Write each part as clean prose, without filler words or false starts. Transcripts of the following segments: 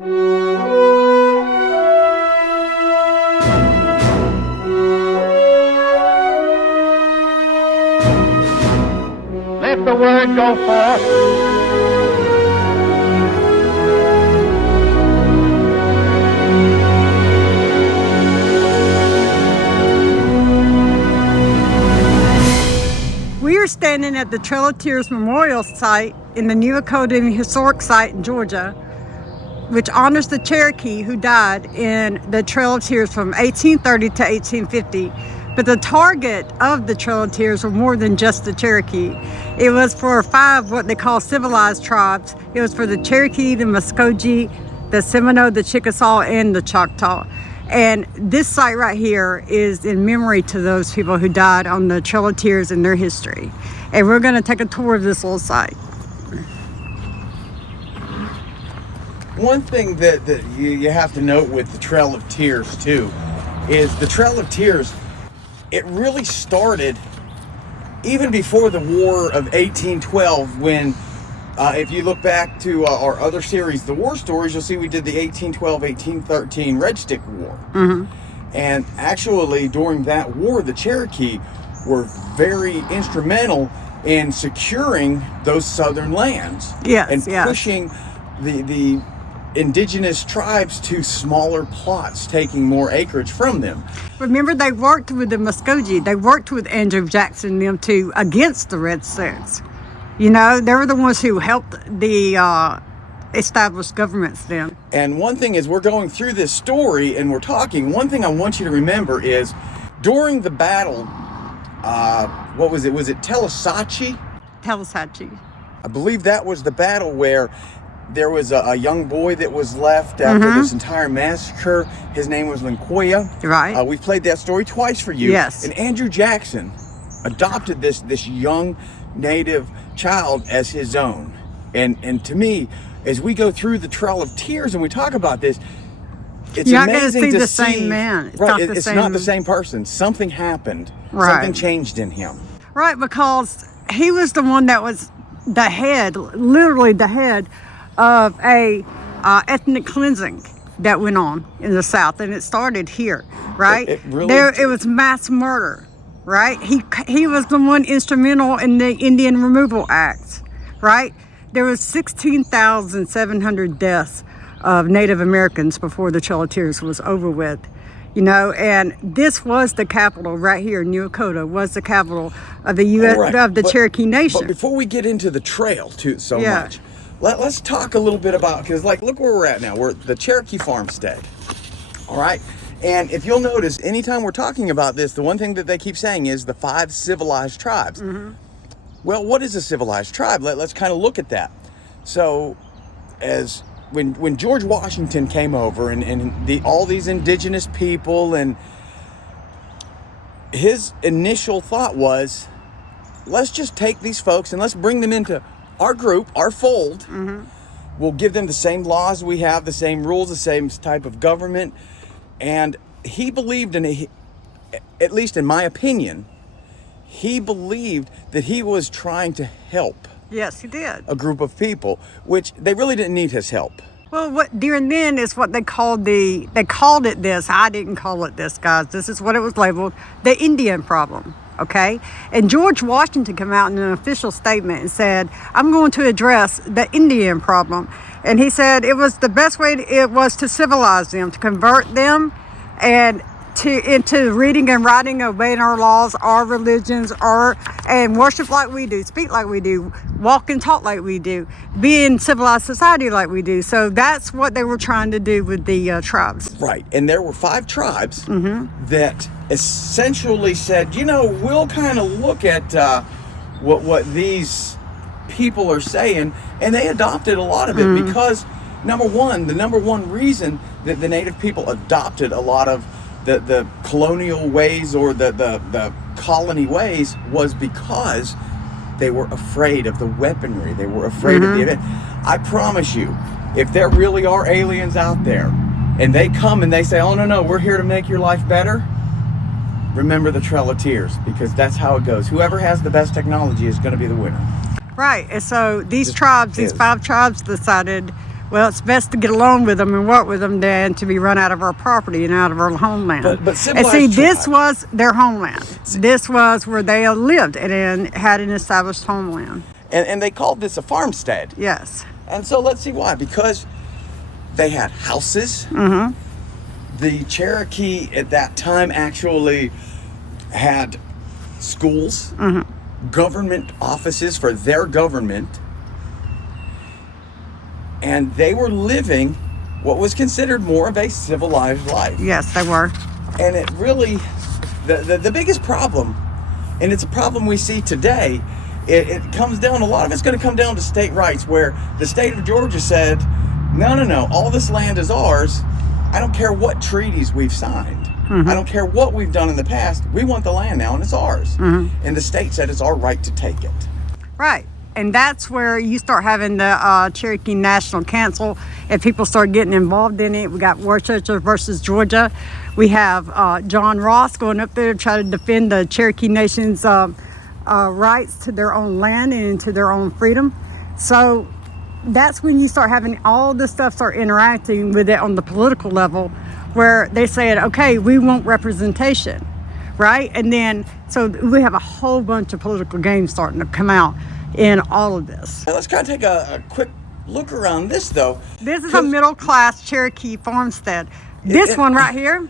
Let the word go forth. We are standing at the Trail of Tears Memorial Site in the Echola Historic Site in Georgia, which honors the Cherokee who died in the Trail of Tears from 1830 to 1850. But the target of the Trail of Tears were more than just the Cherokee. It was for 5 what they call civilized tribes. It was for the Cherokee, the Muskogee, the Seminole, the Chickasaw, and the Choctaw. And this site right here is in memory to those people who died on the Trail of Tears and their history. And we're going to take a tour of this little site. One thing that you have to note with the Trail of Tears too is the Trail of Tears, it really started even before the War of 1812 when, if you look back to our other series, the war stories, you'll see we did the 1812-1813 Red Stick War. Mm-hmm. And actually during that war, the Cherokee were very instrumental in securing those southern lands. Yes, and yes. pushing the indigenous tribes to smaller plots, taking more acreage from them. Remember, they worked with the Muskogee. They worked with Andrew Jackson and them too against the Red Sticks. You know, they were the ones who helped the established governments then. And one thing is, we're going through this story and we're talking, one thing I want you to remember is during the battle, what was it? Was it Telesache? Telesache. I believe that was the battle where there was a young boy that was left after this entire massacre. His name was Lincoya. Right. We've played that story twice for you. Yes. And Andrew Jackson adopted this young native child as his own. And to me, as we go through the Trail of Tears and we talk about this, it's You're amazing not going to see to the see, same man. It's not the same person. Something happened. Right. Something changed in him. Right, because he was the one that was the head, literally the head of a ethnic cleansing that went on in the South, and it started here, right? It was mass murder, right? He was the one instrumental in the Indian Removal Act, right? There was 16,700 deaths of Native Americans before the Trail of Tears was over with, you know, and this was the capital right here. Echola was the capital of the Cherokee Nation. But before we get into the trail much, let's talk a little bit about, because like, look where we're at now. We're at the Cherokee farmstead. All right. And if you'll notice, anytime we're talking about this, the one thing that they keep saying is the 5 civilized tribes. Mm-hmm. Well, what is a civilized tribe? Let's kind of look at that. So as when George Washington came over and all these indigenous people, and his initial thought was, let's just take these folks and let's bring them into our group, our fold. Mm-hmm. We'll give them the same laws we have, the same rules, the same type of government. And he believed at least in my opinion, he believed that he was trying to help. Yes, he did. A group of people, which they really didn't need his help. Well, what during then is what they called it this. I didn't call it this, guys. This is what it was labeled, the Indian problem. Okay? And George Washington came out in an official statement and said, I'm going to address the Indian problem. And he said it was the best way to civilize them, to convert them and into reading and writing, obeying our laws, our religions, and worship like we do, speak like we do, walk and talk like we do, be in civilized society like we do. So that's what they were trying to do with the tribes. Right. And there were 5 tribes that essentially said, you know, we'll kind of look at what these people are saying, and they adopted a lot of it because the number one reason that the native people adopted a lot of the colonial ways or the colony ways was because they were afraid of the weaponry. They were afraid of the event. I promise you, if there really are aliens out there and they come and they say, oh no, we're here to make your life better, remember the Trail of Tears, because that's how it goes. Whoever has the best technology is going to be the winner. Right. And so these 5 tribes decided Well, it's best to get along with them and work with them than to be run out of our property and out of our homeland. But and civilized see, this tribe. was their homeland. This was where they lived and had an established homeland. And they called this a farmstead. Yes. And so let's see why. Because they had houses. Mm-hmm. The Cherokee at that time actually had schools, government offices for their government, and they were living what was considered more of a civilized life. Yes, they were. And it really, the biggest problem, and it's a problem we see today, it comes down, a lot of it's going to come down to state rights, where the state of Georgia said, no, all this land is ours. I don't care what treaties we've signed. I don't care what we've done in the past. We want the land now, and it's ours. And the state said it's our right to take it. Right. And that's where you start having the Cherokee National Council, and people start getting involved in it. We got Worcester versus Georgia. We have John Ross going up there to try to defend the Cherokee Nation's rights to their own land and to their own freedom. So that's when you start having all this stuff start interacting with it on the political level, where they said, okay, we want representation, right? And then, so we have a whole bunch of political games starting to come out in all of this. Now let's kind of take a quick look around this, though. This is a middle-class Cherokee farmstead. This one right here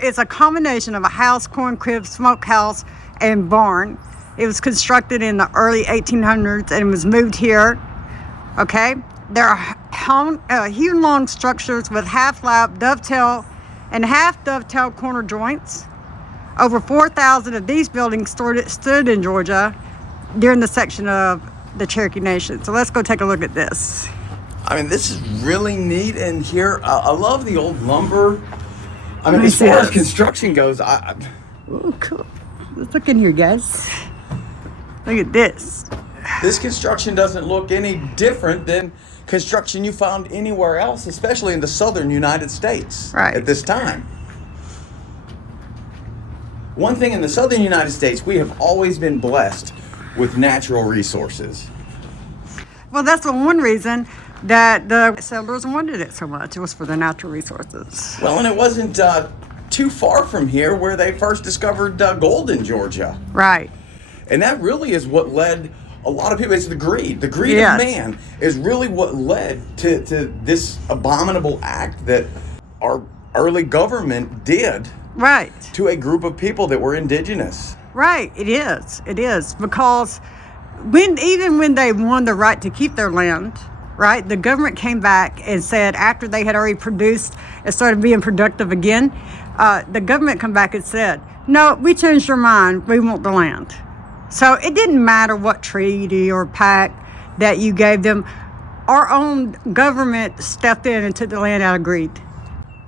is a combination of a house, corn crib, smokehouse, and barn. It was constructed in the early 1800s and was moved here. Okay, there are hewn log structures with half-lap, dovetail, and half-dovetail corner joints. Over 4,000 of these buildings stood in Georgia during the section of the Cherokee Nation. So let's go take a look at this. I mean, this is really neat in here. I love the old lumber. I mean, Let me as see far as this. construction goes, Oh, cool. Let's look in here, guys. Look at this. this construction doesn't look any different than construction you found anywhere else, especially in the southern United States at this time. One thing in the southern United States, we have always been blessed with natural resources. Well, that's the one reason that the settlers wanted it so much. It was for the natural resources. Well, and it wasn't too far from here where they first discovered gold in Georgia. Right. And that really is what led a lot of people, it's the greed. The greed Yes. of man is really what led to this abominable act that our early government did Right. to a group of people that were indigenous. Right. It is. It is. Because even when they won the right to keep their land, right, the government came back and said, after they had already produced and started being productive again, the government come back and said, no, we changed our mind. We want the land. So it didn't matter what treaty or pact that you gave them. Our own government stepped in and took the land out of greed.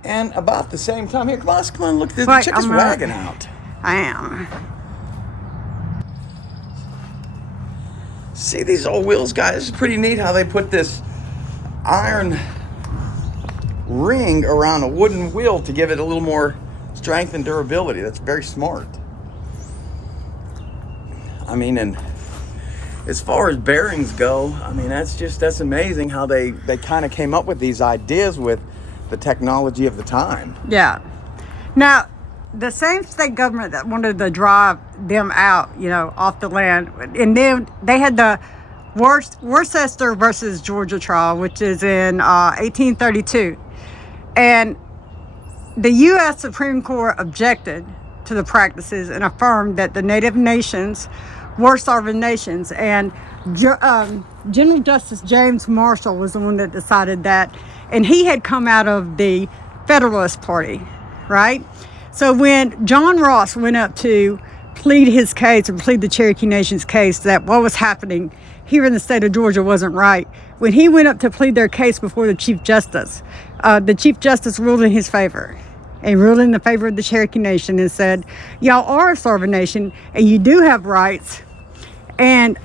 And about the same time, here, come on, look, Right, check this I'm wagon out. I am. See these old wheels, guys? It's pretty neat how they put this iron ring around a wooden wheel to give it a little more strength and durability. That's very smart. I mean, and as far as bearings go, I mean, that's amazing how they kind of came up with these ideas with the technology of the time. Yeah. Now, the same state government that wanted to drive them out, off the land, and then they had the Worcester versus Georgia trial, which is in 1832. And the U.S. Supreme Court objected to the practices and affirmed that the Native nations were sovereign nations. And General Justice James Marshall was the one that decided that. And he had come out of the Federalist Party, right? So when John Ross went up to plead his case, or plead the Cherokee Nation's case, that what was happening here in the state of Georgia wasn't right, when he went up to plead their case before the Chief Justice, the Chief Justice ruled in his favor. And ruled in the favor of the Cherokee Nation and said, y'all are a sovereign nation and you do have rights, and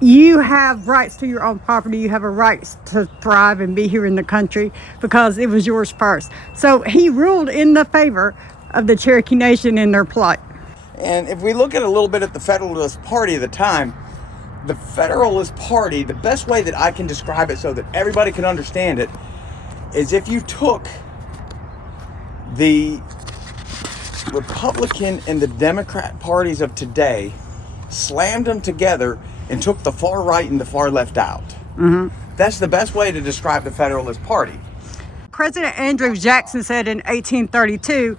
you have rights to your own property. You have a right to thrive and be here in the country because it was yours first. So he ruled in the favor of the Cherokee Nation in their plight. And if we look at a little bit at the Federalist Party of the time, the Federalist Party, the best way that I can describe it so that everybody can understand it, is if you took the Republican and the Democrat parties of today, slammed them together, and took the far right and the far left out. That's the best way to describe the Federalist Party. President Andrew Jackson said in 1832,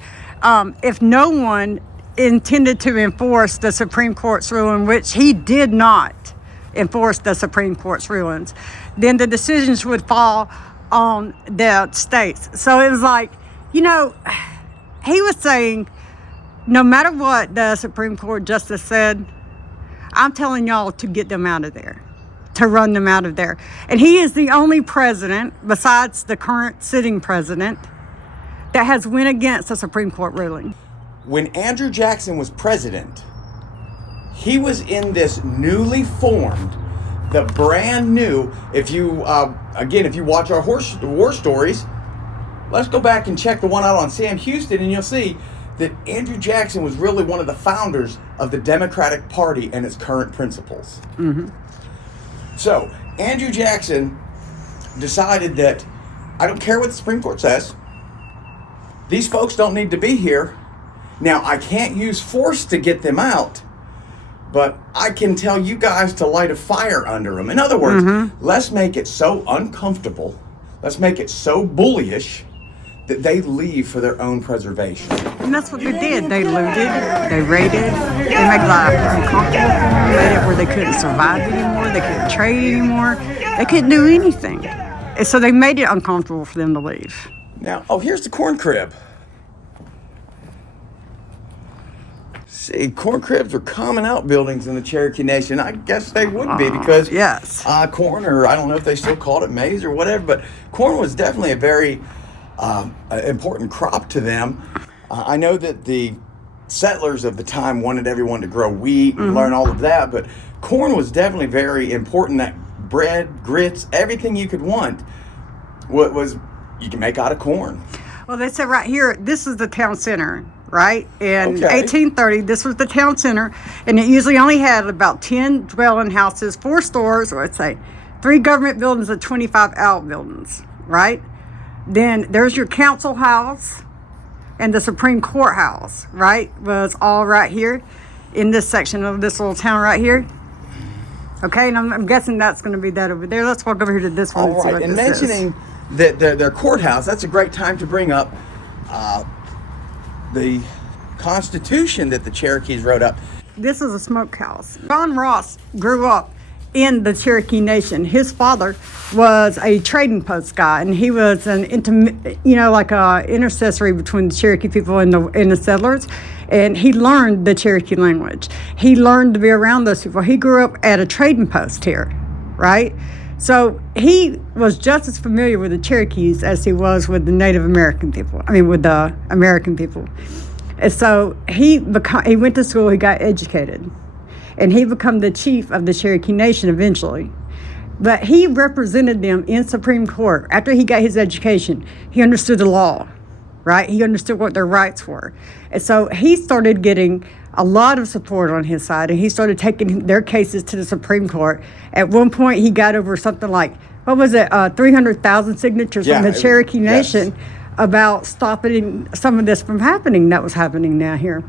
if no one intended to enforce the Supreme Court's ruling, which he did not enforce the Supreme Court's rulings, then the decisions would fall on the states. So it was like, you know, he was saying, no matter what the Supreme Court justice said, I'm telling y'all to get them out of there, to run them out of there. And he is the only president, besides the current sitting president, that has went against a Supreme Court ruling. When Andrew Jackson was president, he was in this newly formed, the brand new, if you watch our war stories, let's go back and check the one out on Sam Houston, and you'll see that Andrew Jackson was really one of the founders of the Democratic Party and its current principles. So, Andrew Jackson decided that, I don't care what the Supreme Court says, these folks don't need to be here. Now, I can't use force to get them out, but I can tell you guys to light a fire under them. In other words, let's make it so uncomfortable, let's make it so bullyish, that they leave for their own preservation. And that's what they did. They looted, they raided, they made life uncomfortable, made it where they couldn't survive anymore, they couldn't trade anymore, they couldn't do anything. And so they made it uncomfortable for them to leave. Now, here's the corn crib. See, corn cribs are common outbuildings in the Cherokee Nation. I guess they would be because corn, or I don't know if they still called it maize or whatever, but corn was definitely a very important crop to them. I know that the settlers of the time wanted everyone to grow wheat and learn all of that, but corn was definitely very important. That bread, grits, everything you could want, what was you can make out of corn. Well, they said right here, this is the town center, right? In 1830, this was the town center, and it usually only had about 10 dwelling houses, 4 stores, or let's say 3 government buildings and 25 outbuildings, right? Then there's your council house and the Supreme Court house, right? Was all right here in this section of this little town right here. Okay, and I'm guessing that's going to be that over there. Let's walk over here to this one. All right, and mentioning that their courthouse, that's a great time to bring up the Constitution that the Cherokees wrote up. This is a smokehouse. John Ross grew up in the Cherokee Nation. His father was a trading post guy, and he was an intercessory between the Cherokee people and the settlers. And he learned the Cherokee language. He learned to be around those people. He grew up at a trading post here, right? So he was just as familiar with the Cherokees as he was with the Native American people. With the American people. And so he went to school. He got educated. And he became the chief of the Cherokee Nation eventually. But he represented them in Supreme Court. After he got his education, he understood the law, right? He understood what their rights were. And so he started getting a lot of support on his side, and he started taking their cases to the Supreme Court. At one point, he got over something like, 300,000 signatures from the Cherokee Nation about stopping some of this from happening that was happening now here.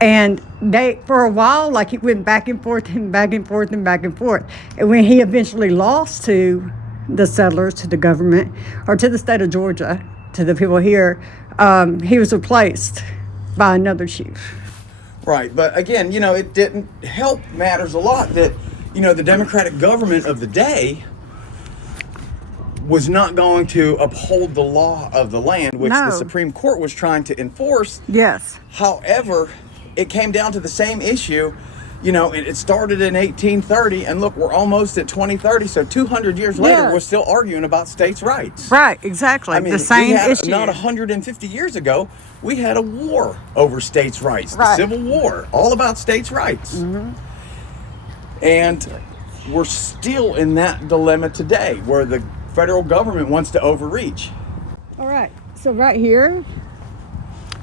And they, for a while, it went back and forth and back and forth and back and forth. And when he eventually lost to the settlers, to the government, or to the state of Georgia, to the people here, he was replaced by another chief. Right, but again, it didn't help matters a lot that, the Democratic government of the day was not going to uphold the law of the land, which the Supreme Court was trying to enforce. Yes. However, it came down to the same issue. It started in 1830, and look, we're almost at 2030, so 200 years later, we're still arguing about states' rights. Right, exactly. The same issue. Not 150 years ago, we had a war over states' rights, the Civil War, all about states' rights. And we're still in that dilemma today, where the federal government wants to overreach. All right, so right here,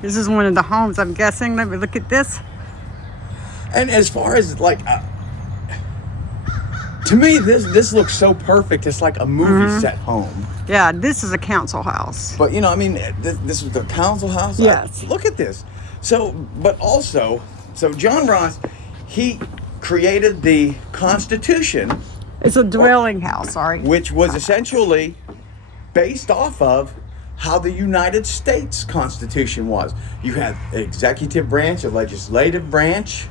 this is one of the homes, I'm guessing. Let me look at this. And as far as To me, this looks so perfect. It's like a movie set home. Yeah, this is a council house. But, you know, I mean, this is the council house? Yes. Look at this. So, but also, so John Ross, he created the Constitution. It's a dwelling house, sorry. Which was essentially based off of how the United States Constitution was. You had an executive branch, a legislative branch.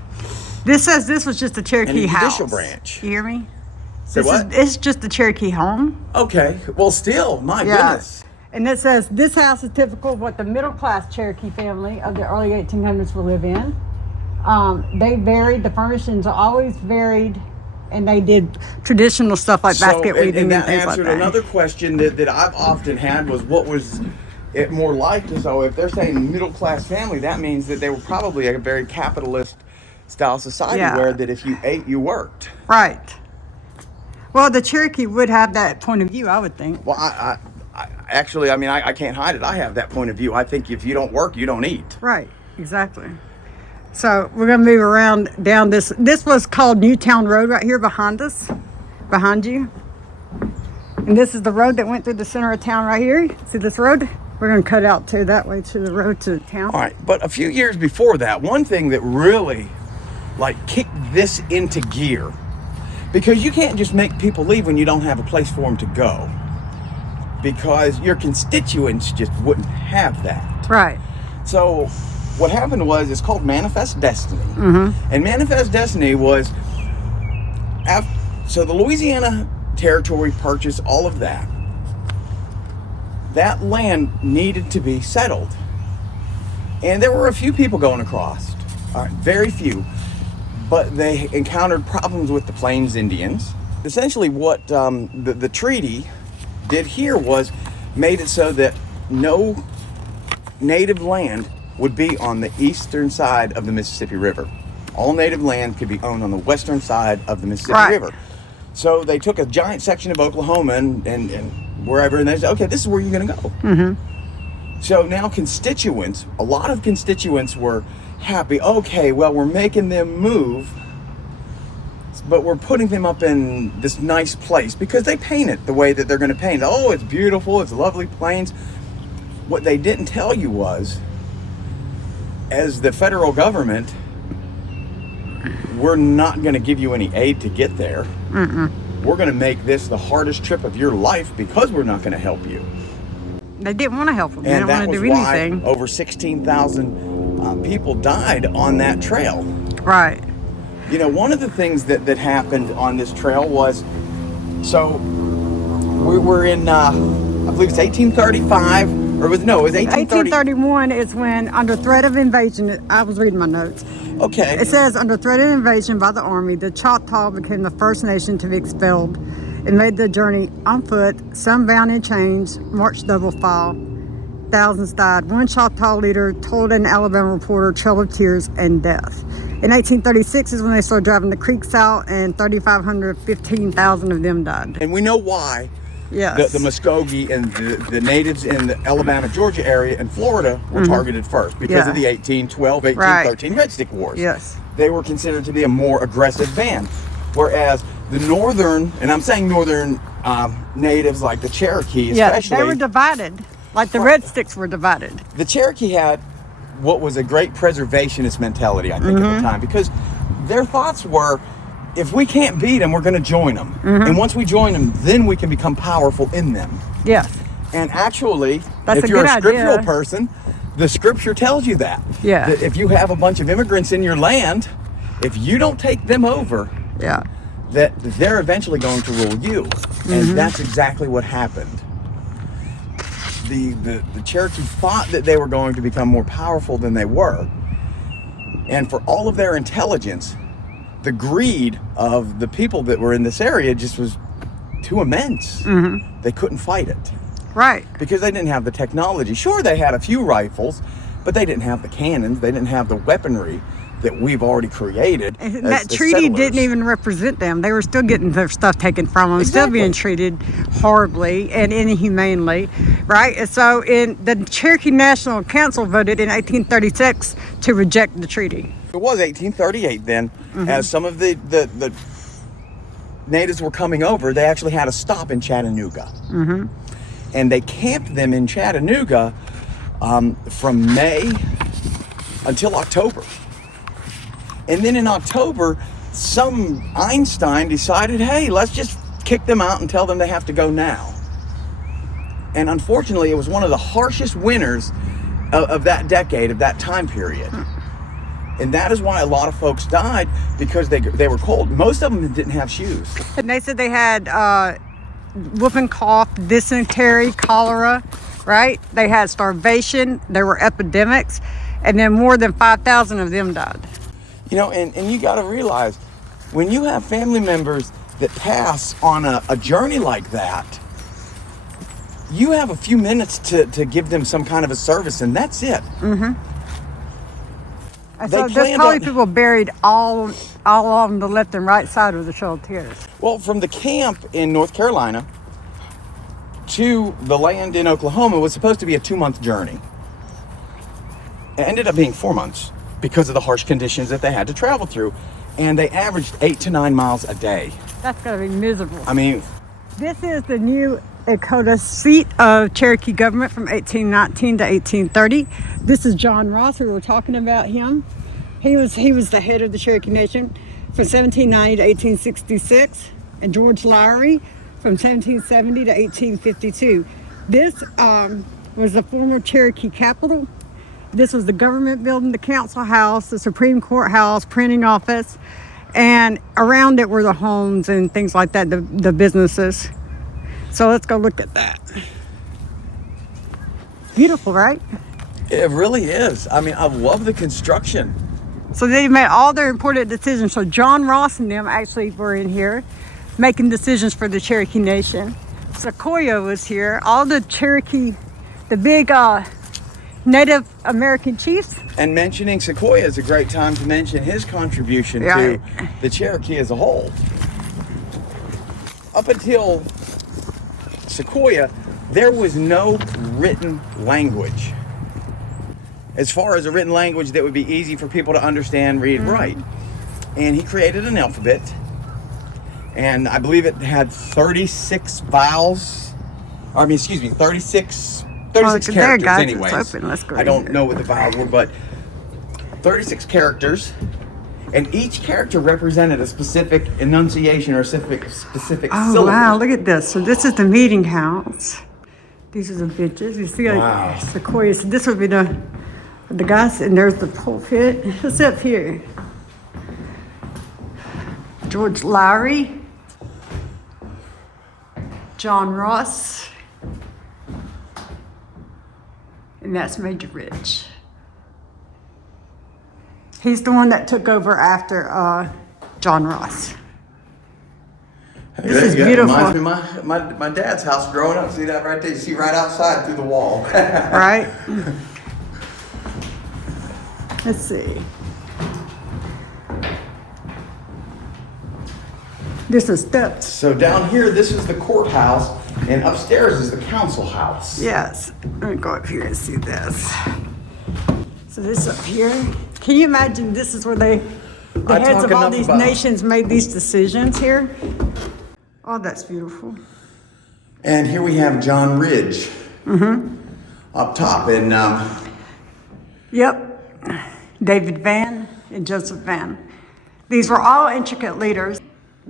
This says this was just a Cherokee and a house. judicial branch. You hear me? Say what? It's just the Cherokee home. Okay, well still, my goodness. And it says this house is typical of what the middle class Cherokee family of the early 1800s will live in. They varied, the furnishings are always varied, and they did traditional stuff like basket weaving and things like that. And that answered another question that I've often had was what was it more like? So if they're saying middle class family, that means that they were probably a very capitalist style society where that if you ate, you worked. Right. Well, the Cherokee would have that point of view, I would think. Well, I actually, I mean, I can't hide it. I have that point of view. I think if you don't work, you don't eat. Right, exactly. So we're going to move around down this. This was called Newtown Road right here behind us, behind you. And this is the road that went through the center of town right here. See this road? We're going to cut out to that way to the road to the town. All right, but a few years before that, one thing that really kicked this into gear, because you can't just make people leave when you don't have a place for them to go, because your constituents just wouldn't have that. Right. So what happened was, it's called Manifest Destiny. And Manifest Destiny was, so the Louisiana Territory purchased all of that. That land needed to be settled. And there were a few people going across, very few, but they encountered problems with the Plains Indians. Essentially what the treaty did here was made it so that no native land would be on the eastern side of the Mississippi River. All native land could be owned on the western side of the Mississippi River. So they took a giant section of Oklahoma and wherever, and they said, okay, this is where you're gonna go. So now constituents, a lot of constituents were happy. Okay, well, we're making them move, but we're putting them up in this nice place because they paint it the way that they're gonna paint it. Oh, it's beautiful, it's lovely plains. What they didn't tell you was, as the federal government, we're not going to give you any aid to get there. We're going to make this the hardest trip of your life because we're not going to help you. They didn't want to help them. They didn't want to do anything. And that was why over 16,000 people died on that trail. Right. You know, one of the things that happened on this trail was, so we were in, I believe it's 1835. Or it was 1830. 1831 is when, under threat of invasion, I was reading my notes. Okay. It says, under threat of invasion by the army, the Choctaw became the first nation to be expelled and made the journey on foot, some bound in chains, marched double file. Thousands died. One Choctaw leader told an Alabama reporter, trail of tears and death. In 1836 is when they started driving the creeks out, and 3,500, 15,000 of them died. And we know why. Yes. The Muskogee and the natives in the Alabama, Georgia area and Florida were targeted first because of the 1812, 1813 Red Stick Wars. Yes. They were considered to be a more aggressive band. Whereas the northern, and I'm saying northern natives like the Cherokee especially. Yeah, they were divided. Like the Red Sticks were divided. The Cherokee had what was a great preservationist mentality, I think, at the time, because their thoughts were, if we can't beat them, we're going to join them. And once we join them, then we can become powerful in them. Yes. And actually, That's if you're a scriptural idea. person, the scripture tells you that. Yeah. That if you have a bunch of immigrants in your land, if you don't take them over, that they're eventually going to rule you. And that's exactly what happened. The Cherokee thought that they were going to become more powerful than they were. And for all of their intelligence, the greed of the people that were in this area just was too immense. They couldn't fight it. Right. Because they didn't have the technology. Sure, they had a few rifles, but they didn't have the cannons. They didn't have the weaponry that we've already created. And that treaty didn't even represent them. They were still getting their stuff taken from them, still being treated horribly and inhumanely, right? And so the Cherokee National Council voted in 1836 to reject the treaty. It was 1838 then, as some of the natives were coming over, they actually had a stop in Chattanooga. And they camped them in Chattanooga from May until October. And then in October, some Einstein decided, hey, let's just kick them out and tell them they have to go now. And unfortunately, it was one of the harshest winters of that decade, of that time period. And that is why a lot of folks died, because they were cold. Most of them didn't have shoes. And they said they had whooping cough, dysentery, cholera, right? They had starvation, there were epidemics, and then more than 5,000 of them died. You know, and you got to realize, when you have family members that pass on a journey like that, you have a few minutes to give them some kind of a service, and that's it. So there's probably people buried all on the left and right side of the Trail of Tears. Well, from the camp in North Carolina to the land in Oklahoma was supposed to be a 2-month journey. It ended up being 4 months because of the harsh conditions that they had to travel through. And they averaged 8 to 9 miles a day. That's gotta be miserable. I mean, this is the new Echola seat of Cherokee government from 1819 to 1830. This is John Ross. We were talking about him. He was the head of the Cherokee Nation from 1790 to 1866, and George Lowry from 1770 to 1852. This was the former Cherokee capital. This was the government building, the council house, the Supreme Court house, printing office, and around it were the homes and things like that, the businesses. So let's go look at that. Beautiful, right? it really is. I mean, I love the construction. So they made all their important decisions. So John Ross and them actually were in here making decisions for the Cherokee Nation. Sequoia was here. All the Cherokee, the big Native American chiefs. And mentioning Sequoia is a great time to mention his contribution to the Cherokee as a whole. Up until Sequoia, there was no written language. As far as a written language that would be easy for people to understand, read, write. And he created an alphabet. And I believe it had 36 vowels. Or, I mean, excuse me, 36 characters anyways. I don't know what the vowels were, but 36 characters. And each character represented a specific enunciation or specific syllable. Oh, wow, look at this. So this is the meeting house. These are the benches. You see, like, Sequoia. So this would be the guys, and there's the pulpit. What's up here? George Lowry. John Ross. And that's Major Rich. He's the one that took over after John Ross. This is beautiful. Reminds me of my dad's house growing up. See that right there? You see right outside through the wall. Right? Let's see. This is steps. So down here, this is the courthouse, and upstairs is the council house. Yes. Let me go up here and see this. So this up here. Can you imagine this is where the heads of all these nations made these decisions here? Oh, that's beautiful. And here we have John Ridge up top. And yep. David Van and Joseph Van. These were all intricate leaders.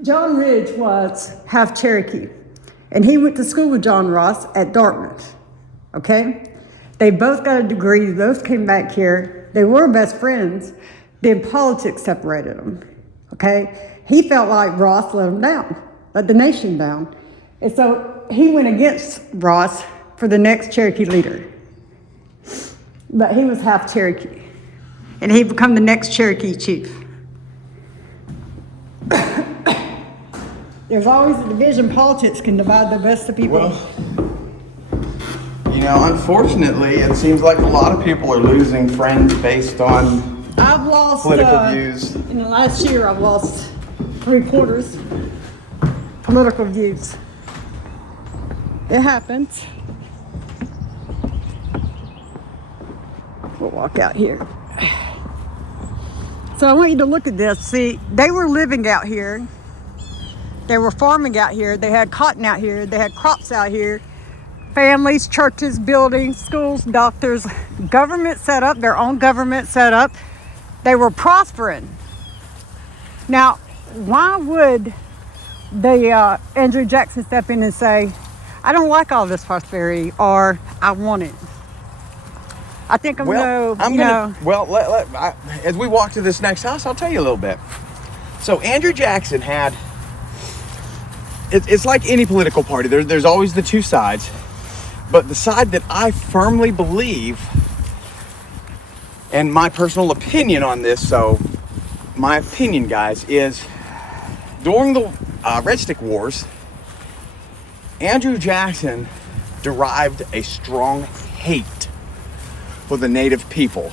John Ridge was half Cherokee, and he went to school with John Ross at Dartmouth, okay? They both got a degree, they both came back here. They were best friends, then politics separated them, okay? He felt like Ross let him down, let the nation down. And so he went against Ross for the next Cherokee leader. But he was half Cherokee, and he became the next Cherokee chief. There's always a division. Politics can divide the best of people. Well, you know, unfortunately, it seems like a lot of people are losing friends based on political views. In the last year, I've lost 3/4 political views. It happens. We'll walk out here. So I want you to look at this. See, they were living out here. They were farming out here. They had cotton out here. They had crops out here. Families, churches, buildings, schools, doctors, government set up, their own government set up. They were prospering. Now, why would Andrew Jackson step in and say, I don't like all this prosperity, or I want it? I think as we walk to this next house, I'll tell you a little bit. So Andrew Jackson had, it's like any political party. There's always the two sides. But the side that I firmly believe, and my personal opinion on this, so my opinion, guys, is during the Red Stick Wars, Andrew Jackson derived a strong hate for the native people.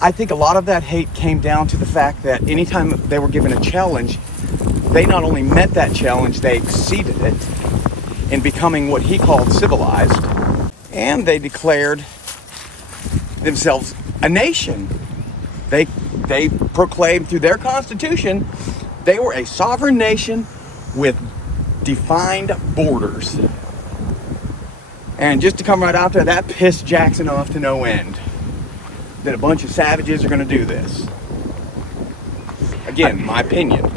I think a lot of that hate came down to the fact that anytime they were given a challenge, they not only met that challenge, they exceeded it in becoming what he called civilized, and they declared themselves a nation. They proclaimed through their constitution they were a sovereign nation with defined borders. And just to come right out there, that pissed Jackson off to no end. That a bunch of savages are going to do this. Again, my opinion.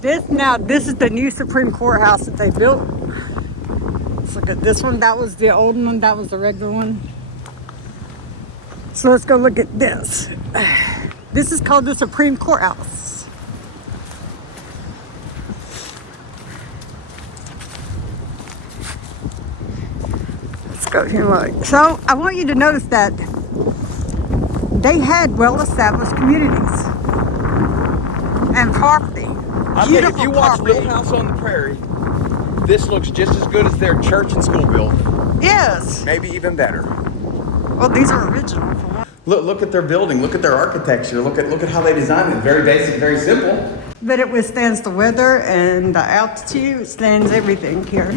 This is the new Supreme Court house that they built. Let's look at this one. That was the old one. That was the regular one. So let's go look at this. This is called the Supreme Court house. Let's go here. Look. So I want you to notice that they had well-established communities and property. If you watch Little House on the Prairie, this looks just as good as their church and school building. Yes. Maybe even better. Well, these are original for one. Look at their building. Look at their architecture. Look at how they designed it. Very basic, very simple. But it withstands the weather and the altitude. It stands everything here.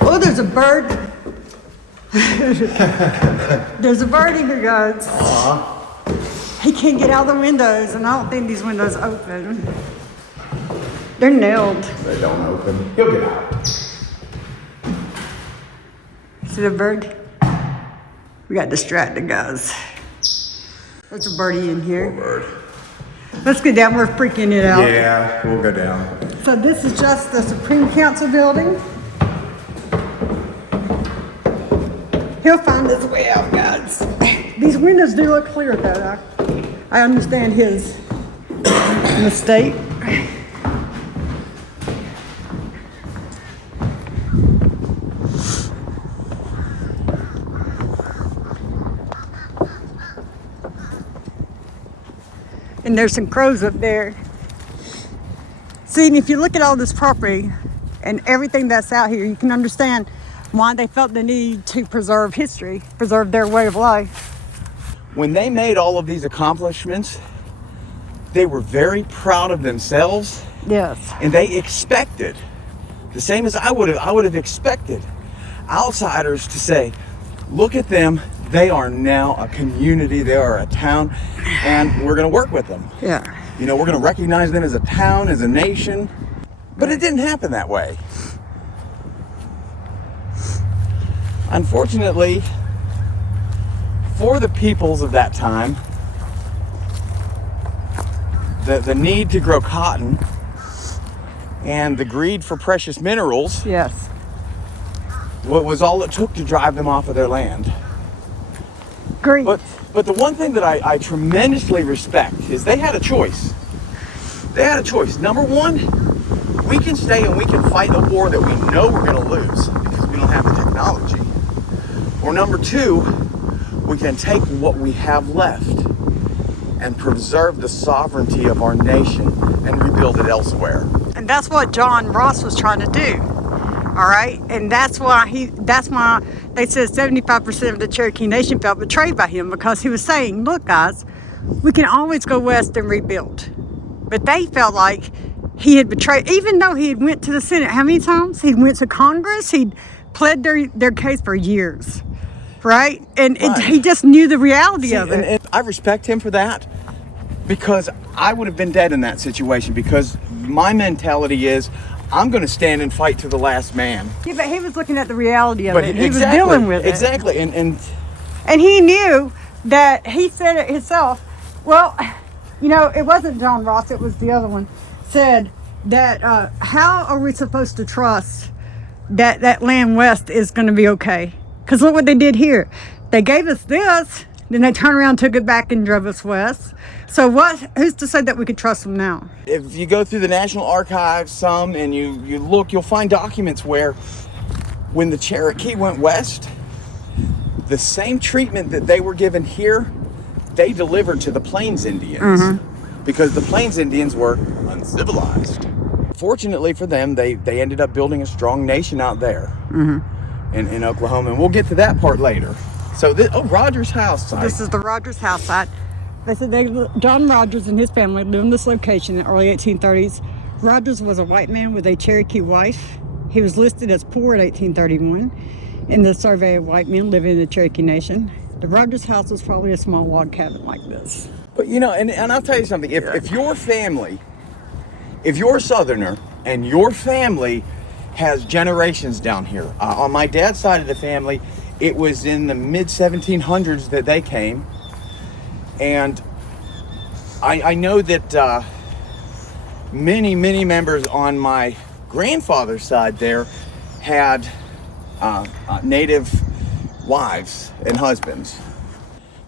Oh, there's a bird. There's a bird in here, guys. Aww. He can't get out the windows, and I don't think these windows open. They're nailed. They don't open. He'll get out. See the bird? We got distracted, guys. There's a birdie in here. Poor bird. Let's get down. We're freaking it out. Yeah, we'll go down. So this is just the Supreme Council building. He'll find his way out, guys. These windows do look clear, though. I understand his mistake. And there's some crows up there. See, and if you look at all this property and everything that's out here, you can understand why they felt the need to preserve history, preserve their way of life. When they made all of these accomplishments, they were very proud of themselves. Yes. And they expected, the same as I would have expected, outsiders to say, look at them, they are now a community, they are a town, and we're going to work with them. Yeah. You know, we're going to recognize them as a town, as a nation. But it didn't happen that way. Unfortunately, for the peoples of that time, the need to grow cotton and the greed for precious minerals, Yes. what was all it took to drive them off of their land. Great. But the one thing that I tremendously respect is they had a choice. They had a choice. Number one, we can stay and we can fight a war that we know we're going to lose because we don't have the technology. Or number two, we can take what we have left and preserve the sovereignty of our nation and rebuild it elsewhere. And that's what John Ross was trying to do. All right. And that's why they said 75% of the Cherokee Nation felt betrayed by him, because he was saying, look, guys, we can always go west and rebuild. But they felt like he had betrayed, even though he had went to the Senate how many times? He went to Congress. He'd pled their case for years. Right? And Right. he just knew the reality of it. And I respect him for that. because I would have been dead in that situation, because my mentality is I'm going to stand and fight to the last man. Yeah, but he was looking at the reality of But it. He was dealing with it. Exactly. And he knew that, he said it himself. Well, you know, it wasn't John Ross, it was the other one, said that how are we supposed to trust that that land west is going to be okay? Because look what they did here. They gave us this, then they turned around, took it back, and drove us west. So who's to say that we could trust them now? If you go through the National Archives and you look, you'll find documents where when the Cherokee went west, the same treatment that they were given here, they delivered to the Plains Indians, because the Plains Indians were uncivilized. Fortunately for them, they ended up building a strong nation out there in Oklahoma, and we'll get to that part later. So Rogers House site. This is the Rogers House site. They said John Rogers and his family lived in this location in the early 1830s. Rogers was a white man with a Cherokee wife. He was listed as poor in 1831 in the survey of white men living in the Cherokee Nation. The Rogers House was probably a small log cabin like this. But you know, and I'll tell you something, if your family, if you're a Southerner and your family has generations down here, on my dad's side of the family, it was in the mid-1700s that they came. And I know that many members on my grandfather's side there had native wives and husbands.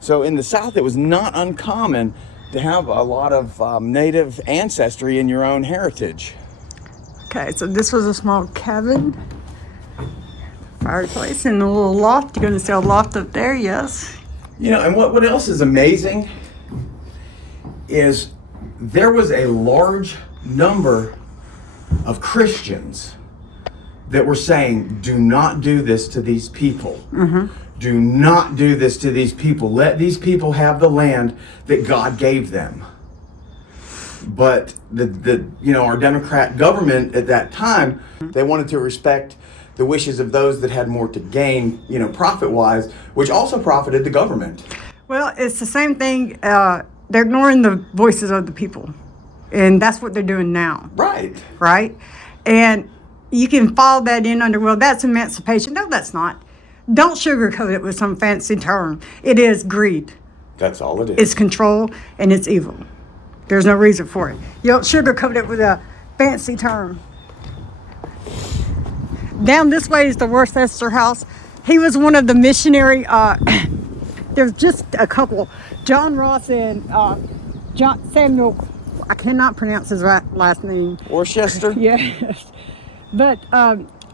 So in the South, it was not uncommon to have a lot of native ancestry in your own heritage. Okay, so this was a small cabin, fireplace, and a little loft. You're going to see a loft up there, yes. You know, and what else is amazing is there was a large number of Christians that were saying, do not do this to these people. Do not do this to these people. Let these people have the land that God gave them. But our Democrat government at that time, they wanted to respect the wishes of those that had more to gain, profit-wise, which also profited the government. Well, it's the same thing. They're ignoring the voices of the people. And that's what they're doing now. Right. Right? And you can follow that in under, well, that's emancipation. No, that's not. Don't sugarcoat it with some fancy term. It is greed. That's all it is. It's control, and it's evil. There's no reason for it. You don't sugarcoat it with a fancy term. Down this way is the Worcester House. He was one of the missionary, there's just a couple, John Ross and John Samuel, I cannot pronounce his last name. Worcester? Yes. But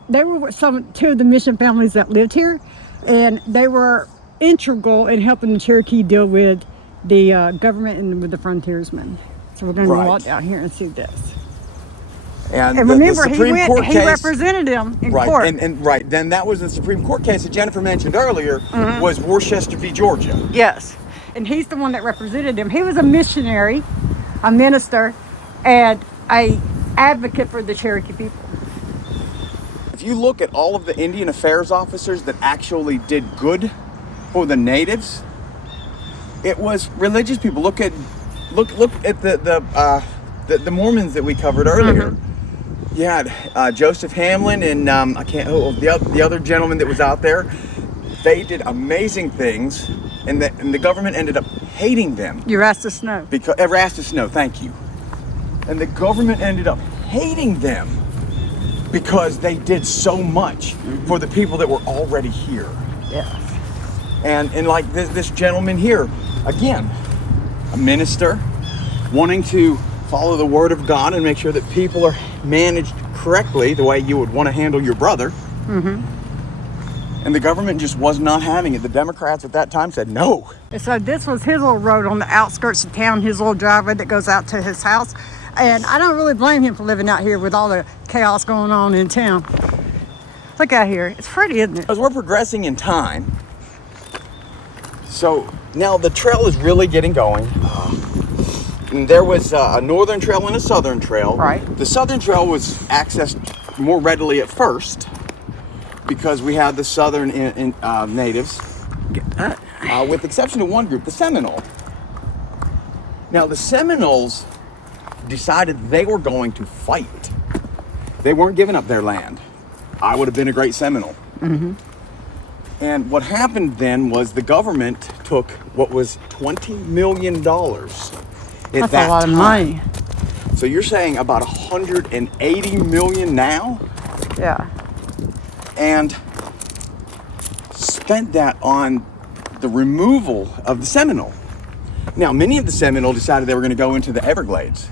they were two of the mission families that lived here, and they were integral in helping the Cherokee deal with the government and with the frontiersmen. So we're going to walk down here and see this. And remember, he represented him in court. And then that was the Supreme Court case that Jennifer mentioned earlier, was Worcester v. Georgia. Yes, and he's the one that represented him. He was a missionary, a minister, and a advocate for the Cherokee people. If you look at all of the Indian Affairs officers that actually did good for the natives, it was religious people. Look at the Mormons that we covered earlier. You had Joseph Hamlin and the other gentleman that was out there. They did amazing things, and the government ended up hating them. Erastus Snow. Erastus Snow, thank you. And the government ended up hating them because they did so much for the people that were already here. Yes. And like this gentleman here, again, a minister wanting to follow the word of God and make sure that people are managed correctly the way you would want to handle your brother. And the government just was not having it. The Democrats at that time said no. So this was his little road on the outskirts of town, his little driveway that goes out to his house. And I don't really blame him for living out here with all the chaos going on in town. Look out here. It's pretty, isn't it? As we're progressing in time, so now the trail is really getting going. And there was a northern trail and a southern trail. Right. The southern trail was accessed more readily at first because we had the southern natives, with the exception of one group, the Seminole. Now, the Seminoles decided they were going to fight. They weren't giving up their land. I would have been a great Seminole. Mm-hmm. And what happened then was the government took what was $20 million at That's that a lot of time. money. So you're saying about $180 million now? Yeah. And spent that on the removal of the Seminole. Now, many of the Seminole decided they were going to go into the Everglades.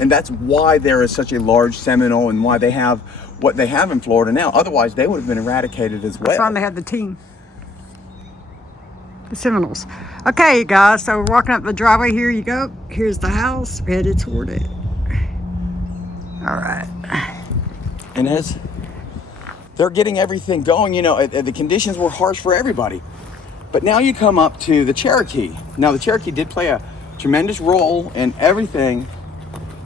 And that's why there is such a large Seminole and why they have what they have in Florida now. Otherwise, they would have been eradicated as well. That's why they had the team. The Seminoles. Okay, you guys, so we're walking up the driveway. Here you go. Here's the house. We're headed toward it. All right. And as they're getting everything going, the conditions were harsh for everybody. But now you come up to the Cherokee. Now, the Cherokee did play a tremendous role in everything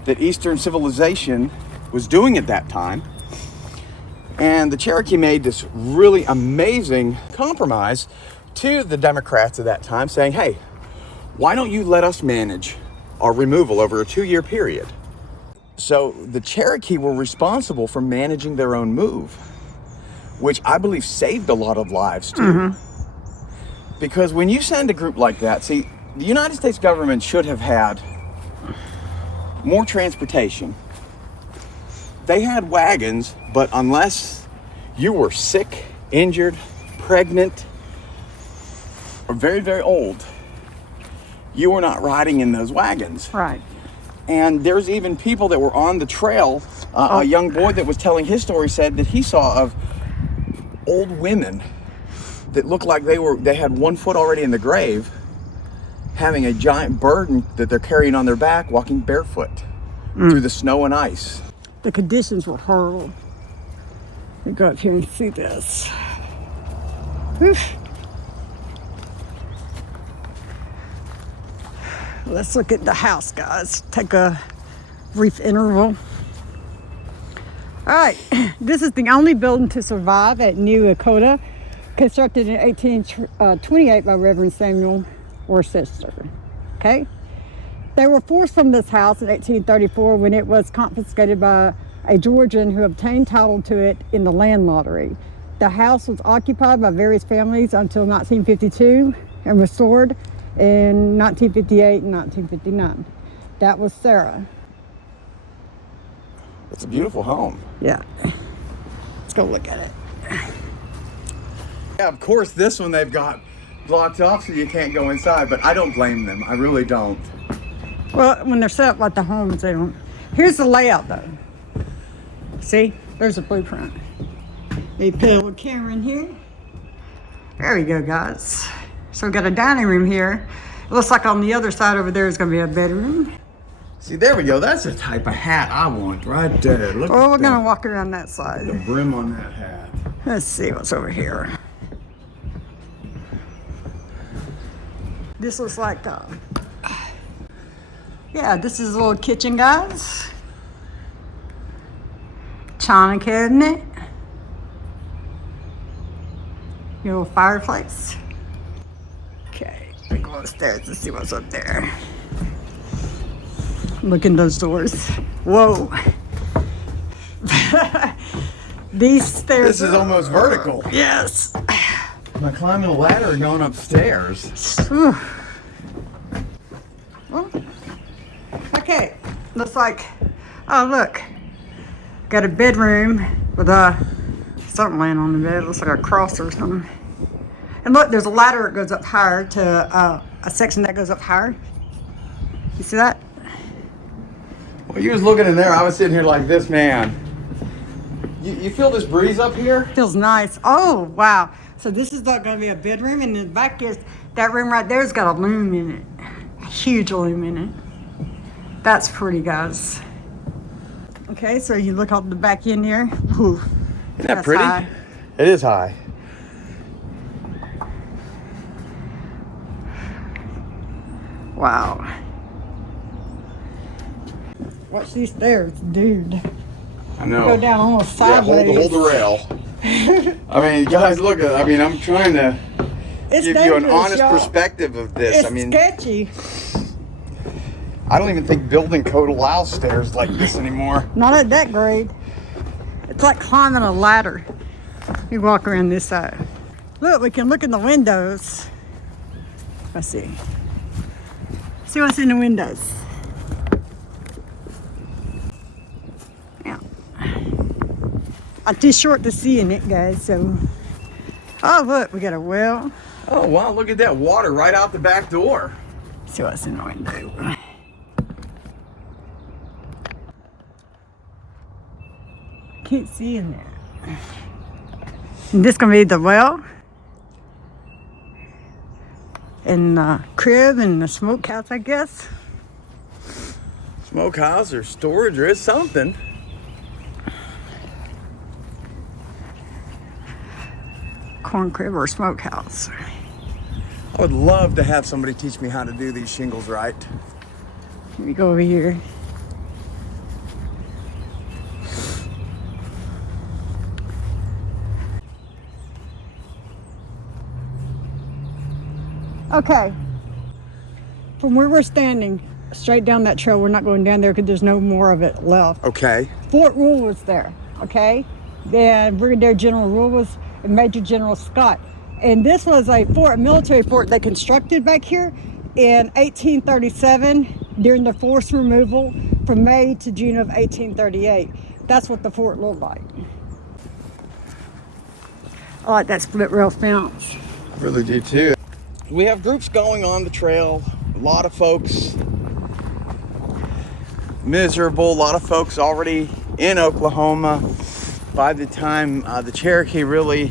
that Eastern civilization was doing at that time. And the Cherokee made this really amazing compromise to the Democrats at that time, saying, hey, why don't you let us manage our removal over a 2-year period? So the Cherokee were responsible for managing their own move, which I believe saved a lot of lives too. Mm-hmm. Because when you send a group like that, see, the United States government should have had more transportation. They had wagons, but unless you were sick, injured, pregnant, or very, very old, you were not riding in those wagons. Right. And there's even people that were on the trail. A young boy that was telling his story said that he saw of old women that looked like they had 1 foot already in the grave, having a giant burden that they're carrying on their back, walking barefoot through the snow and ice. The conditions were horrible. Let me go up here and see this. Oof. Let's look at the house, guys. Take a brief interval. All right, this is the only building to survive at New Echola, constructed in 1828 by Reverend Samuel Worcester. Okay? They were forced from this house in 1834 when it was confiscated by a Georgian who obtained title to it in the land lottery. The house was occupied by various families until 1952 and restored in 1958 and 1959. That was Sarah. It's a beautiful home. Yeah. Let's go look at it. Yeah, of course, this one they've got blocked off so you can't go inside, but I don't blame them. I really don't. Well, when they're set up like the homes, they don't. Here's the layout, though. See? There's a blueprint. They put a little camera in here. There we go, guys. So we've got a dining room here. It looks like on the other side over there is going to be a bedroom. See, there we go. That's the type of hat I want right there. Look Well, at we're that. going to walk around that side. The brim on that hat. Let's see what's over here. This looks like, yeah, this is a little kitchen, guys. China cabinet. Your little fireplace. Okay, we go upstairs and see what's up there. Look in those doors. Whoa. These stairs. This is almost vertical. Yes. Am I climbing a ladder or going upstairs? Whew. Well, okay. Looks like, oh look, got a bedroom with something laying on the bed. Looks like a cross or something. And look, there's a ladder that goes up higher to a section that goes up higher. You see that? Well, you was looking in there. I was sitting here like this, man. You feel this breeze up here? Feels nice. Oh, wow. So this is not going to be a bedroom, and the back is, that room right there's got a loom in it. A huge loom in it. That's pretty, guys. Okay, so you look out the back end here. Ooh, Isn't that that's pretty? high. It is high. Wow. Watch these stairs, dude. I know. Go down almost Yeah, sideways. hold the rail. I mean, guys, look at. I mean, I'm trying to It's give you an dangerous, honest y'all. perspective of this. It's I mean, sketchy. I don't even think building code allows stairs like this anymore. Not at that grade. It's like climbing a ladder. You walk around this side. Look, we can look in the windows. Let's see. See what's in the windows. Yeah. I'm too short to see in it, guys, so. Oh, look, we got a well. Oh, wow, look at that water right out the back door. See what's in the window. Can't see in there. And this gonna be the well. And the crib and the smokehouse, I guess. Smokehouse or storage or something. Corn crib or smokehouse. I would love to have somebody teach me how to do these shingles right. Let me go over here. Okay, from where we're standing, straight down that trail, we're not going down there because there's no more of it left. Okay. Fort Rule was there, okay? Then Brigadier General Rule was, and Major General Scott. And this was a fort, a military fort they constructed back here in 1837 during the forced removal from May to June of 1838. That's what the fort looked like. I like that split rail fence. I really do too. We have groups going on the trail, a lot of folks miserable, a lot of folks already in Oklahoma. By the time the Cherokee really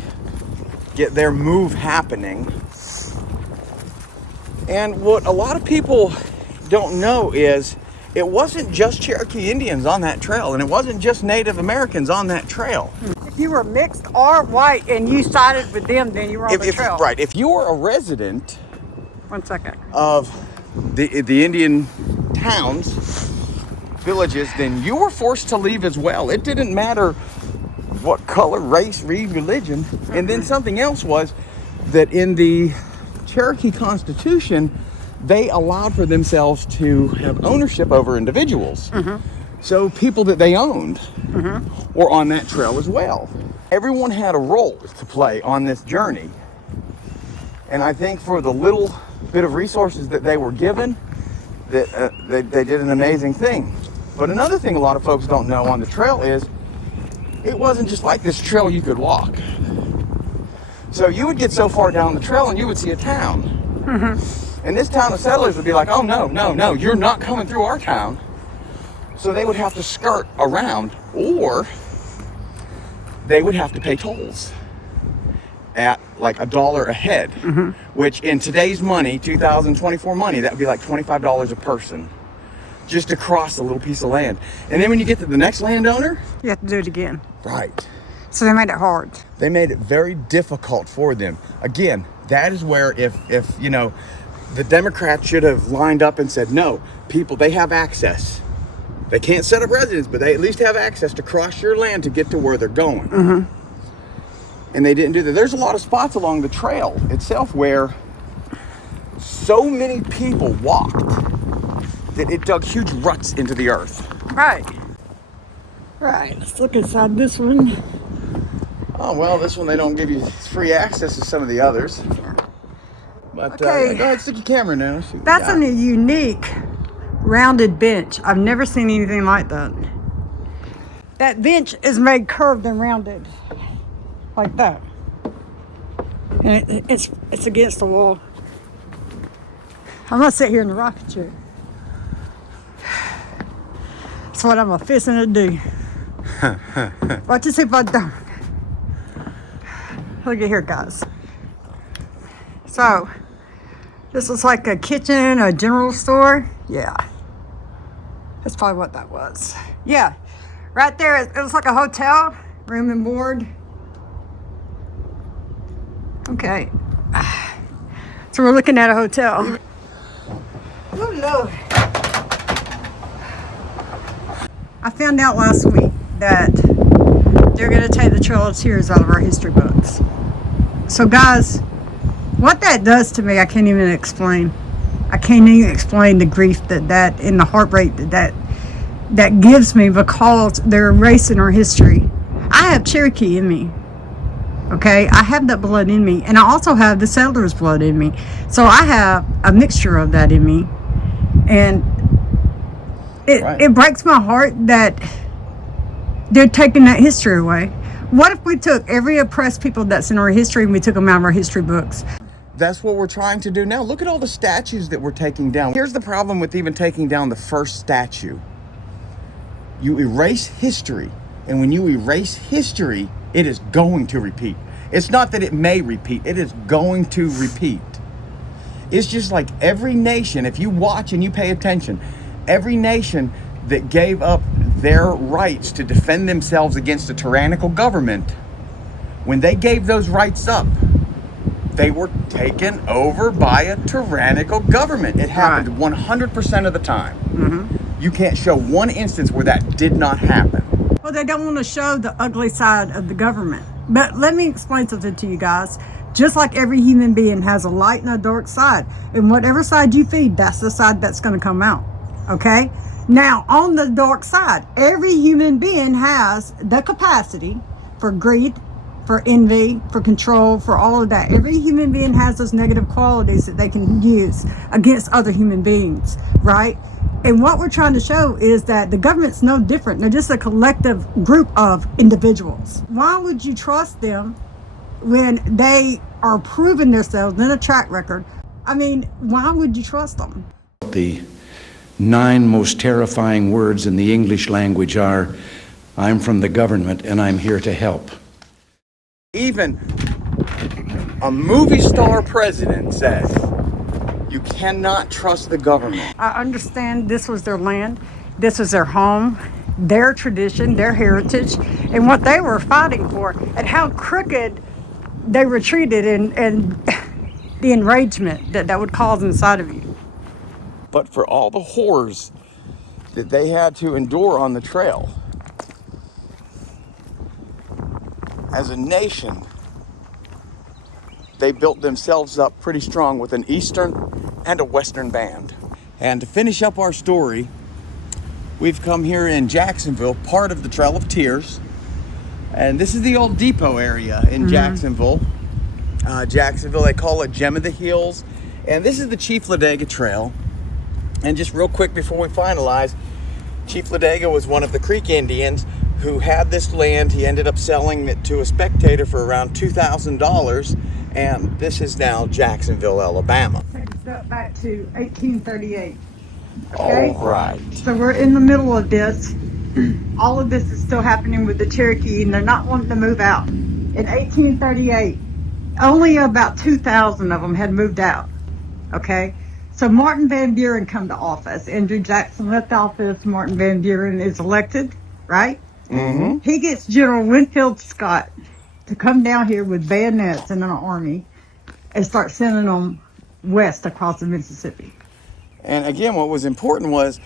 get their move happening. And what a lot of people don't know is it wasn't just Cherokee Indians on that trail, and it wasn't just Native Americans on that trail. If you were mixed or white and you sided with them, then you were on the trail. Right, if you were a resident 1 second. of the Indian towns, villages, then you were forced to leave as well. It didn't matter what color, race, religion. And then something else was that in the Cherokee Constitution, they allowed for themselves to have ownership over individuals. So people that they owned were on that trail as well. Everyone had a role to play on this journey. And I think for the little bit of resources that they were given, that they did an amazing thing. But another thing a lot of folks don't know on the trail is it wasn't just like this trail you could walk. So you would get so far down the trail and you would see a town. And this town of settlers would be like, oh no, you're not coming through our town. So they would have to skirt around, or they would have to pay tolls at like $1 a head, which in today's money, 2024 money, that would be like $25 a person just to cross a little piece of land. And then when you get to the next landowner, You have to do it again. right, So they made it hard. they made it very difficult for them. Again, that is where if you know, the Democrats should have lined up and said, no, people, they have access. They can't set up residence, but they at least have access to cross your land to get to where they're going. And they didn't do that. There's a lot of spots along the trail itself where so many people walked that it dug huge ruts into the earth. Right. Right. Let's look inside this one. Oh, well, this one they don't give you free access to some of the others. But Okay. go ahead, stick your camera now. See what we That's got. a unique rounded bench. I've never seen anything like that. That bench is made curved and rounded. Like that. And it's against the wall. I'm gonna sit here in the rocking chair. That's what I'm fixing to do. Watch and see if I don't. Look at here, guys. So, this looks like a kitchen, a general store. Yeah. That's probably what that was. Yeah. Right there, it looks like a hotel, room and board. Okay. So we're looking at a hotel. Oh, Lord. I found out last week that they're going to take the Trail of Tears out of our history books. So, guys, what that does to me, I can't even explain. I can't even explain the grief that and the heartbreak that gives me, because they're erasing our history. I have Cherokee in me. Okay, I have that blood in me, and I also have the settlers' blood in me. So I have a mixture of that in me, and it breaks my heart that they're taking that history away. What if we took every oppressed people that's in our history and we took them out of our history books? That's what we're trying to do now. Look at all the statues that we're taking down. Here's the problem with even taking down the first statue. You erase history, and when you erase history, it is going to repeat. It's not that it may repeat, it is going to repeat. It's just like every nation, if you watch and you pay attention, every nation that gave up their rights to defend themselves against a tyrannical government, when they gave those rights up, they were taken over by a tyrannical government. It happened 100% of the time. Mm-hmm. You can't show one instance where that did not happen. Well, they don't want to show the ugly side of the government. But let me explain something to you guys. Just like every human being has a light and a dark side. And whatever side you feed, that's the side that's going to come out. Okay? Now, on the dark side, every human being has the capacity for greed, for envy, for control, for all of that. Every human being has those negative qualities that they can use against other human beings, right? And what we're trying to show is that the government's no different. They're just a collective group of individuals. Why would you trust them when they are proving themselves in a track record? I mean, why would you trust them? The 9 most terrifying words in the English language are, "I'm from the government and I'm here to help." Even a movie star president says, you cannot trust the government. I understand this was their land, this was their home, their tradition, their heritage, and what they were fighting for, and how crooked they were treated, and the enragement that would cause inside of you. But for all the horrors that they had to endure on the trail, as a nation, they built themselves up pretty strong with an Eastern and a Western band. And to finish up our story, we've come here in Jacksonville, part of the Trail of Tears. And this is the old depot area in Jacksonville. Jacksonville, they call it Gem of the Hills. And this is the Chief Ladega Trail. And just real quick before we finalize, Chief Ladega was one of the Creek Indians who had this land. He ended up selling it to a spectator for around $2,000. And this is now Jacksonville, Alabama. Takes us up back to 1838. Okay? All right. So we're in the middle of this. All of this is still happening with the Cherokee, and they're not wanting to move out. In 1838, only about 2,000 of them had moved out. Okay? So Martin Van Buren come to office. Andrew Jackson left office. Martin Van Buren is elected, right? Mm-hmm. He gets General Winfield Scott to come down here with bayonets and an army and start sending them west across the Mississippi. And again, what was important was,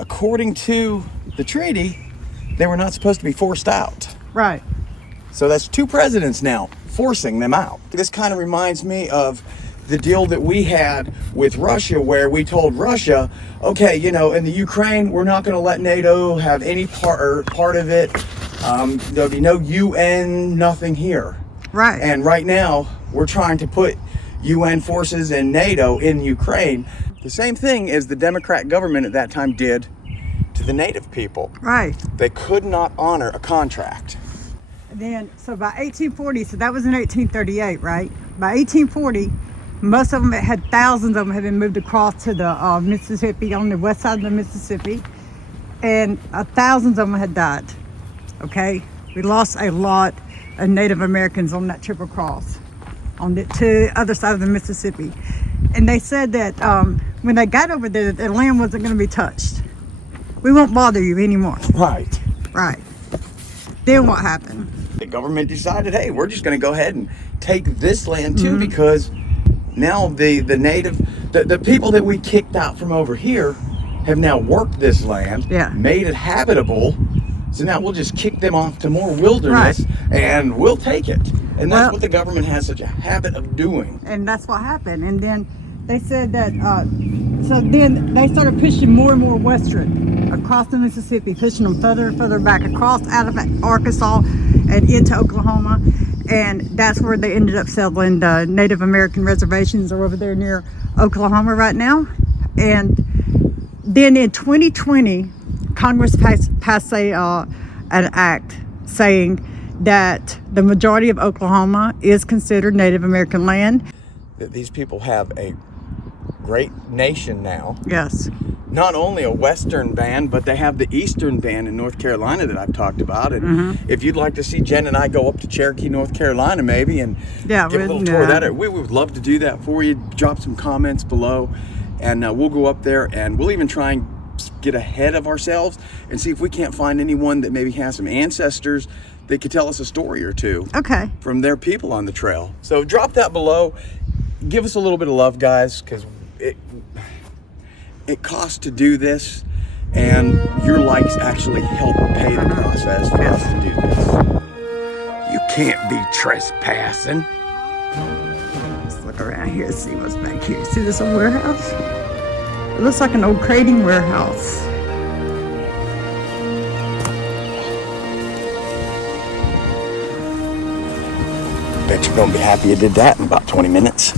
according to the treaty, they were not supposed to be forced out. Right. So that's 2 presidents now forcing them out. This kind of reminds me of the deal that we had with Russia, where we told Russia, okay, you know, in the Ukraine, we're not going to let NATO have any part of it. There'll be no UN, nothing here. Right. And right now, we're trying to put UN forces and NATO in Ukraine. The same thing as the Democrat government at that time did to the native people. Right. They could not honor a contract. And then, so by 1840, so that was in 1838, right? By 1840, most of them had, thousands of them had been moved across to the Mississippi, on the west side of the Mississippi, and thousands of them had died. Okay, we lost a lot of Native Americans on that trip across, on the to the other side of the Mississippi, and they said that when they got over there, the land wasn't going to be touched. We won't bother you anymore. Right. Right. Then what happened? The government decided, hey, we're just going to go ahead and take this land too, because now the native, the people that we kicked out from over here have now worked this land, made it habitable. So now we'll just kick them off to more wilderness, and we'll take it. And that's what the government has such a habit of doing. And that's what happened. And then they said that So then they started pushing more and more westward across the Mississippi, pushing them further and further back across out of Arkansas and into Oklahoma. And that's where they ended up settling. The Native American reservations are over there near Oklahoma right now. And then in 2020, Congress passed an act saying that the majority of Oklahoma is considered Native American land. That these people have a great nation now. Yes. Not only a western band, but they have the eastern band in North Carolina that I've talked about. And if you'd like to see Jen and I go up to Cherokee, North Carolina, maybe, and give a little tour of that, we would love to do that for you. Drop some comments below, and we'll go up there, and we'll even try and get ahead of ourselves and see if we can't find anyone that maybe has some ancestors that could tell us a story or two from their people on the trail. So drop that below. Give us a little bit of love, guys, because it costs to do this, and your likes actually help pay the process for us to do this. You can't be trespassing. Let's look around here and see what's back here. See this old warehouse? It looks like an old crating warehouse. Bet you're gonna be happy you did that in about 20 minutes.